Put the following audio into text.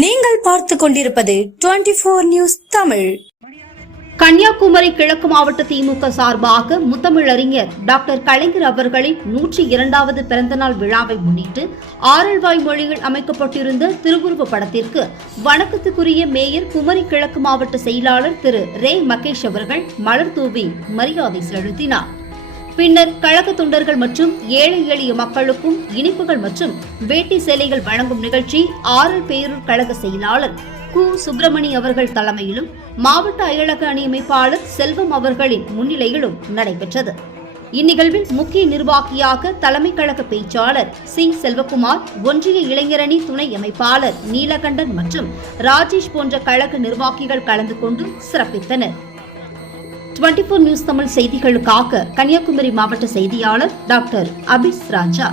நீங்கள் பார்த்துக் கொண்டிருப்பது 24 நியூஸ் தமிழ். கன்னியாகுமரி கிழக்கு மாவட்ட திமுக சார்பாக முத்தமிழறிஞர் டாக்டர் கலைஞர் அவர்களின் 102வது பிறந்தநாள் விழாவை முன்னிட்டு ஆரல்வாய் மொழியில் அமைக்கப்பட்டிருந்த திருவுருவ படத்திற்கு வணக்கத்துக்குரிய மேயர் குமரி கிழக்கு மாவட்ட செயலாளர் திரு ரே மகேஷ் அவர்கள் மலர் தூவி மரியாதை செலுத்தினார். பின்னர் கழக தொண்டர்கள் மற்றும் ஏழை எளிய மக்களுக்கும் இனிப்புகள் மற்றும் வேட்டி சேலைகள் வழங்கும் நிகழ்ச்சி ஆரல் பேரூர் கழக செயலாளர் கு சுப்பிரமணி அவர்கள் தலைமையிலும் மாவட்ட அயலக அணி அமைப்பாளர் செல்வம் அவர்களின் முன்னிலையிலும் நடைபெற்றது. இந்நிகழ்வில் முக்கிய நிர்வாகியாக தலைமை கழக பேச்சாளர் சி செல்வகுமார், ஒன்றிய இளைஞரணி துணை அமைப்பாளர் நீலகண்டன் மற்றும் ராஜேஷ் போன்ற கழக நிர்வாகிகள் கலந்து கொண்டு சிறப்பித்தனர். 24 நியூஸ் தமிழ் செய்திகளுக்காக கன்னியாகுமரி மாவட்ட செய்தியாளர் டாக்டர் அபிஸ் ராஜா.